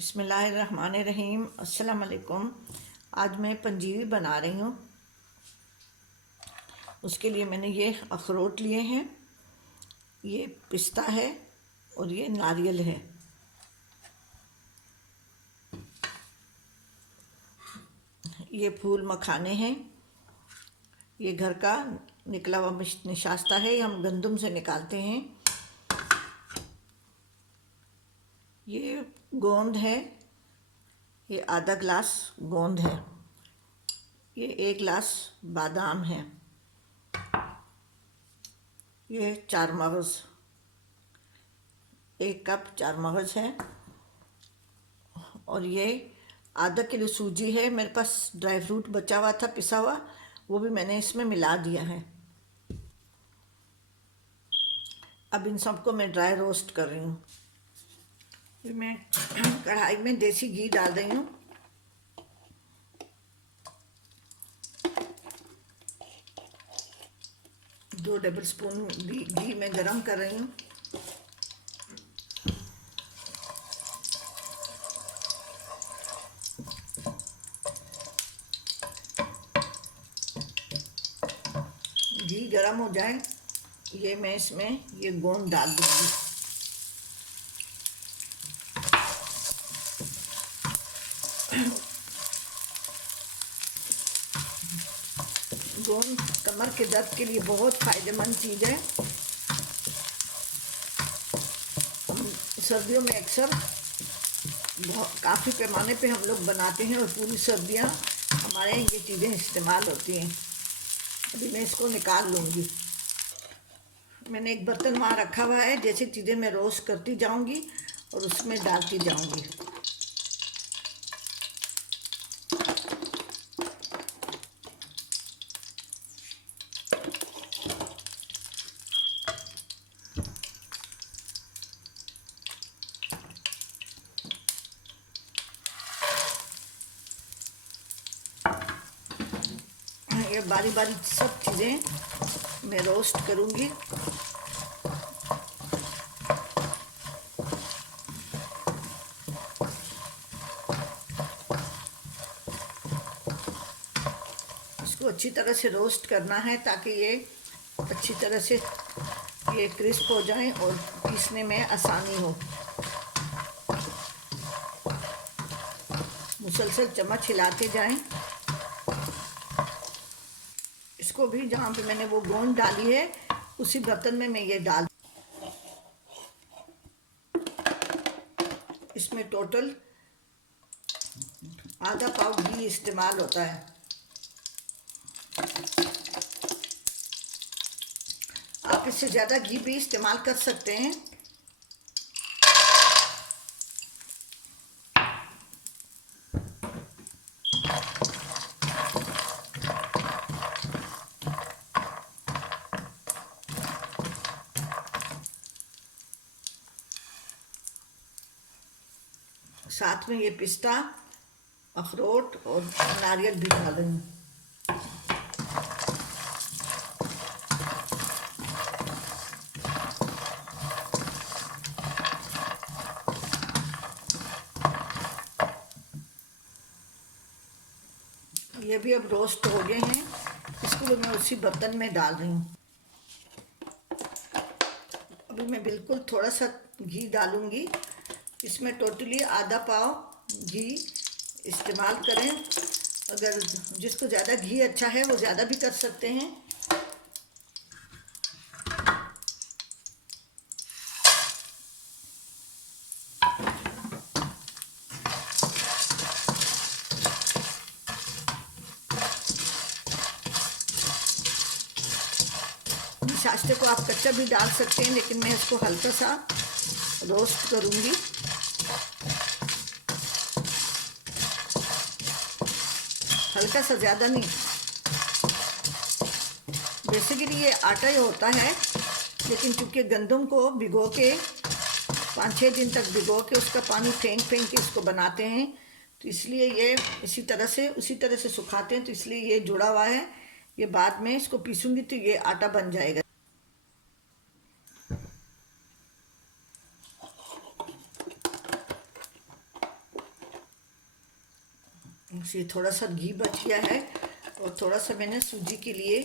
बिस्मिल्लाहिर्रहमानिर्रहीम। अस्सलाम वालेकुम। आज मैं पंजीरी बना रही हूँ। उसके लिए मैंने ये अखरोट लिए हैं, ये पिस्ता है और ये नारियल है। ये फूल मखाने हैं, ये घर का निकला हुआ निशास्ता है, ये हम गंदम से निकालते हैं। ये गोंद है, ये आधा गिलास गोंद है। ये 1 गिलास बादाम है। ये 4 मगज़, 1 कप 4 मगज़ है। और ये आधा किलो सूजी है। मेरे पास ड्राई फ्रूट बचा हुआ था पिसा हुआ, वो भी मैंने इसमें मिला दिया है। अब इन सबको मैं ड्राई रोस्ट कर रही हूँ। फिर मैं कढ़ाई में देसी घी डाल रही हूँ। दो टेबल स्पून घी मैं गरम कर रही हूँ। घी गरम हो जाए, ये मैं इसमें ये गोंद डाल दूँगी। गोंद कमर के दर्द के लिए बहुत फ़ायदेमंद चीज़ है। सर्दियों में अक्सर काफ़ी पैमाने पे हम लोग बनाते हैं और पूरी सर्दियाँ हमारे ये चीज़ें इस्तेमाल होती हैं। अभी मैं इसको निकाल लूँगी। मैंने एक बर्तन वहाँ रखा हुआ है, जैसे चीज़ें मैं रोस्ट करती जाऊँगी और उसमें डालती जाऊँगी। ये बारी बारी सब चीज़ें मैं रोस्ट करूँगी। इसको अच्छी तरह से रोस्ट करना है ताकि ये अच्छी तरह से ये क्रिस्प हो जाए और पीसने में आसानी हो। मुसलसल चम्मच हिलाते जाएं। इसको भी जहाँ पे मैंने वो गोंद डाली है उसी बर्तन में मैं ये डाल, इसमें टोटल आधा पाव घी इस्तेमाल होता है। आप इससे ज़्यादा घी भी इस्तेमाल कर सकते हैं। साथ में ये पिस्ता, अखरोट और नारियल भी डाल रही हूँ। ये भी अब रोस्ट हो गए हैं, इसको भी मैं उसी बर्तन में डाल रही हूँ। अभी मैं बिल्कुल थोड़ा सा घी डालूँगी। इसमें टोटली आधा पाव घी इस्तेमाल करें। अगर जिसको ज़्यादा घी अच्छा है वो ज़्यादा भी कर सकते हैं। शास्ते को आप कच्चा भी डाल सकते हैं, लेकिन मैं इसको हल्का सा रोस्ट करूँगी। हल्का सा, ज़्यादा नहीं। बेसिकली ये आटा ही होता है, लेकिन चूँकि गंदम को भिगो के 5-6 दिन तक भिगो के उसका पानी फेंक फेंक के इसको बनाते हैं, तो इसलिए ये उसी तरह से सुखाते हैं, तो इसलिए ये जुड़ा हुआ है। ये बाद में इसको पीसूँगी तो ये आटा बन जाएगा। ये थोड़ा सा घी बच गया है और थोड़ा सा मैंने सूजी के लिए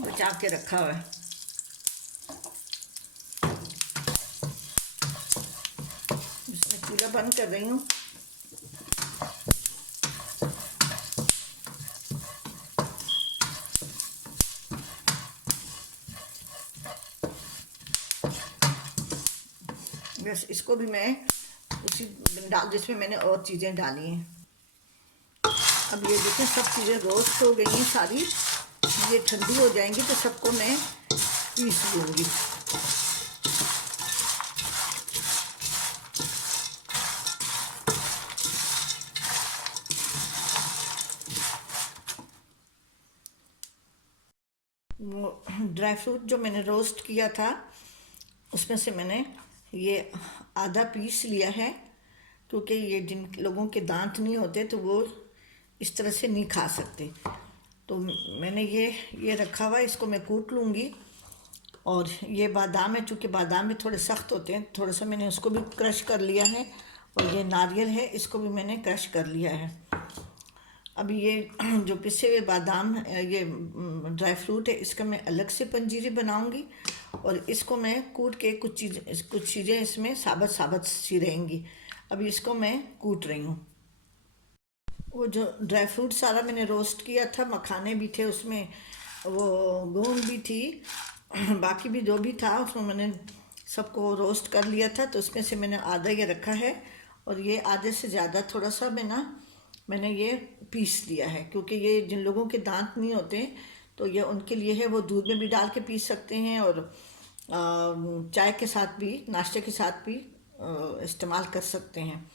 बचा के रखा हुआ है। इसमें चूल्हा बंद कर रही हूँ। बस इसको भी मैं उसी जिसमें मैंने और चीज़ें डाली हैं। अब ये देखें सब चीज़ें रोस्ट हो गई हैं सारी, ये ठंडी हो जाएंगी तो सबको मैं पीस लूँगी। वो ड्राई फ्रूट जो मैंने रोस्ट किया था उसमें से मैंने ये आधा पीस लिया है, क्योंकि ये जिन लोगों के दांत नहीं होते तो वो इस तरह से नहीं खा सकते। तो मैंने ये रखा हुआ है, इसको मैं कूट लूँगी। और ये बादाम है, चूँकि बादाम भी थोड़े सख्त होते हैं, थोड़ा सा मैंने उसको भी क्रश कर लिया है। और ये नारियल है, इसको भी मैंने क्रश कर लिया है। अब ये जो पिसे हुए बादाम, ये ड्राई फ्रूट है, इसका मैं अलग से पंजीरी बनाऊंगी और इसको मैं कूट के कुछ चीज़ें इसमें साबुत साबुत सी रहेंगी। अभी इसको मैं कूट रही हूँ। वो जो ड्राई फ्रूट सारा मैंने रोस्ट किया था, मखाने भी थे उसमें, वो गोंद भी थी, बाकी भी जो भी था उसमें मैंने सबको रोस्ट कर लिया था। तो उसमें से मैंने आधा ये रखा है और ये आधे से ज़्यादा थोड़ा सा मैंने ये पीस लिया है, क्योंकि ये जिन लोगों के दांत नहीं होते तो ये उनके लिए है। वो दूध में भी डाल के पीस सकते हैं और चाय के साथ भी, नाश्ते के साथ भी इस्तेमाल कर सकते हैं।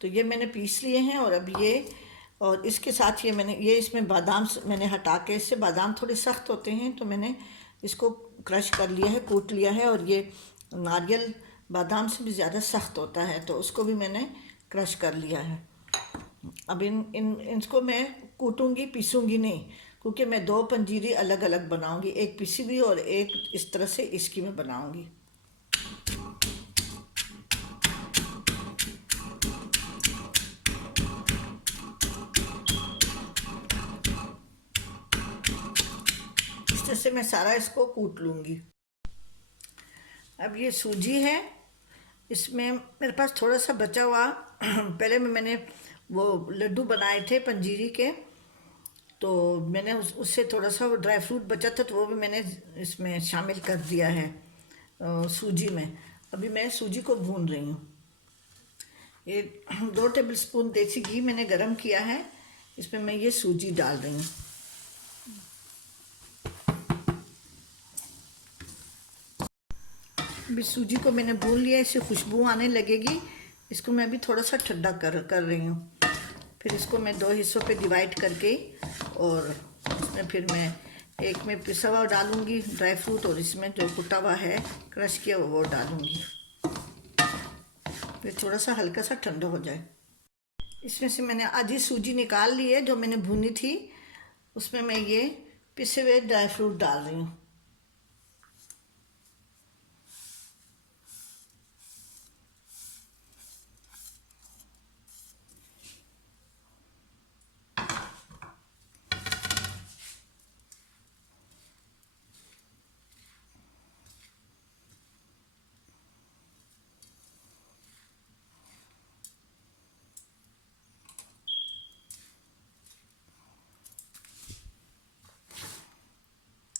तो ये मैंने पीस लिए हैं। और अब ये, और इसके साथ ये इसमें बादाम मैंने हटा के, इससे बादाम थोड़े सख्त होते हैं तो मैंने इसको क्रश कर लिया है, कूट लिया है। और ये नारियल बादाम से भी ज़्यादा सख्त होता है तो उसको भी मैंने क्रश कर लिया है। अब इनको मैं कूटूंगी, पीसूंगी नहीं, क्योंकि मैं दो पंजीरी अलग अलग बनाऊंगी, एक पिसी हुई और एक इस तरह से इसकी मैं बनाऊंगी। इस तरह से मैं सारा इसको कूट लूंगी। अब ये सूजी है, इसमें मेरे पास थोड़ा सा बचा हुआ पहले मैंने वो लड्डू बनाए थे पंजीरी के, तो मैंने उससे थोड़ा सा वो ड्राई फ्रूट बचा था तो वो भी मैंने इसमें शामिल कर दिया है सूजी में। अभी मैं सूजी को भून रही हूँ। ये 2 टेबलस्पून देसी घी मैंने गरम किया है, इसमें मैं ये सूजी डाल रही हूँ। अभी सूजी को मैंने भून लिया, इससे खुशबू आने लगेगी। इसको मैं अभी थोड़ा सा ठंडा कर रही हूँ। फिर इसको मैं 2 हिस्सों पे डिवाइड करके, और इसमें फिर मैं एक में पिसा हुआ डालूँगी ड्राई फ्रूट और इसमें जो कुटा हुआ है क्रश किया वो डालूँगी। फिर थोड़ा सा हल्का सा ठंडा हो जाए। इसमें से मैंने आधी सूजी निकाल ली है जो मैंने भूनी थी, उसमें मैं ये पिसे हुए ड्राई फ्रूट डाल रही हूँ।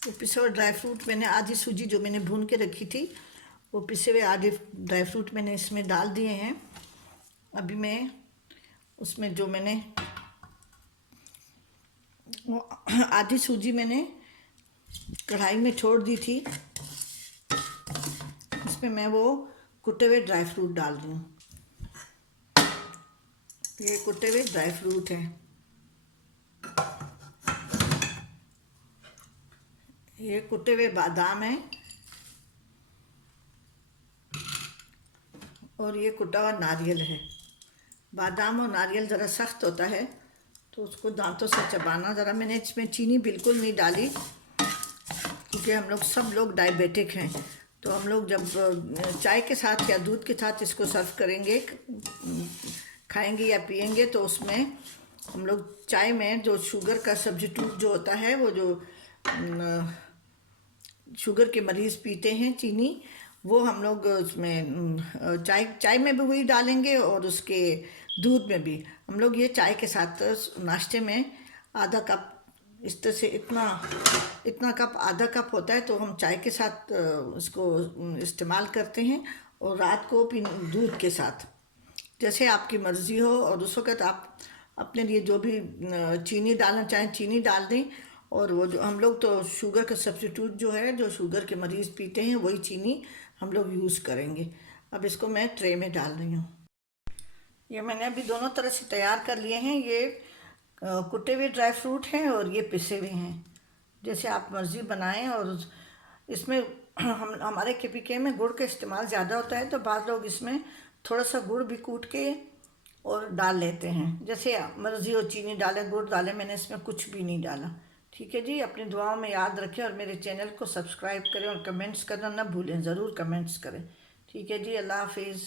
तो पिसे हुए ड्राई फ्रूट मैंने, आधी सूजी जो मैंने भून के रखी थी वो पिसे हुए आधे ड्राई फ्रूट मैंने इसमें डाल दिए हैं। अभी मैं उसमें जो मैंने आधी सूजी मैंने कढ़ाई में छोड़ दी थी, इसमें मैं वो कुटे हुए ड्राई फ्रूट डाल रही हूँ। ये कुटे हुए ड्राई फ्रूट हैं, ये कुटे हुए बादाम है और ये कुटा हुआ नारियल है। बादाम और नारियल ज़रा सख्त होता है तो उसको दांतों से चबाना ज़रा। मैंने इसमें चीनी बिल्कुल नहीं डाली, क्योंकि हम लोग सब लोग डायबिटिक हैं, तो हम लोग जब चाय के साथ या दूध के साथ इसको सर्व करेंगे खाएंगे या पिएंगे तो उसमें हम लोग चाय में जो शुगर का सब्स्टिट्यूट जो होता है, वो जो शुगर के मरीज़ पीते हैं चीनी, वो हम लोग उसमें चाय चाय में भी वही डालेंगे और उसके दूध में भी हम लोग ये चाय के साथ नाश्ते में आधा कप, इस तरह से इतना इतना कप, आधा कप होता है तो हम चाय के साथ इसको इस्तेमाल करते हैं, और रात को भी दूध के साथ, जैसे आपकी मर्ज़ी हो। और उस वक़्त आप अपने लिए जो भी चीनी डालना चाहें चीनी डाल दें, और वो जो हम लोग तो शुगर का सब्स्टिट्यूट जो है, जो शुगर के मरीज़ पीते हैं, वही चीनी हम लोग यूज़ करेंगे। अब इसको मैं ट्रे में डाल रही हूँ। ये मैंने अभी दोनों तरह से तैयार कर लिए हैं। ये कुटे हुए ड्राई फ्रूट हैं और ये पिसे हुए हैं, जैसे आप मर्ज़ी बनाएं। और इसमें हम हमारे केपीके में गुड़ का इस्तेमाल ज़्यादा होता है, तो बाद लोग इसमें थोड़ा सा गुड़ भी कूट के और डाल लेते हैं, जैसे मर्ज़ी हो, चीनी डालें, गुड़ डालें, मैंने इसमें कुछ भी नहीं डाला। ठीक है जी, अपनी दुआओं में याद रखें और मेरे चैनल को सब्सक्राइब करें और कमेंट्स करना ना भूलें, ज़रूर कमेंट्स करें। ठीक है जी, अल्लाह हाफिज़।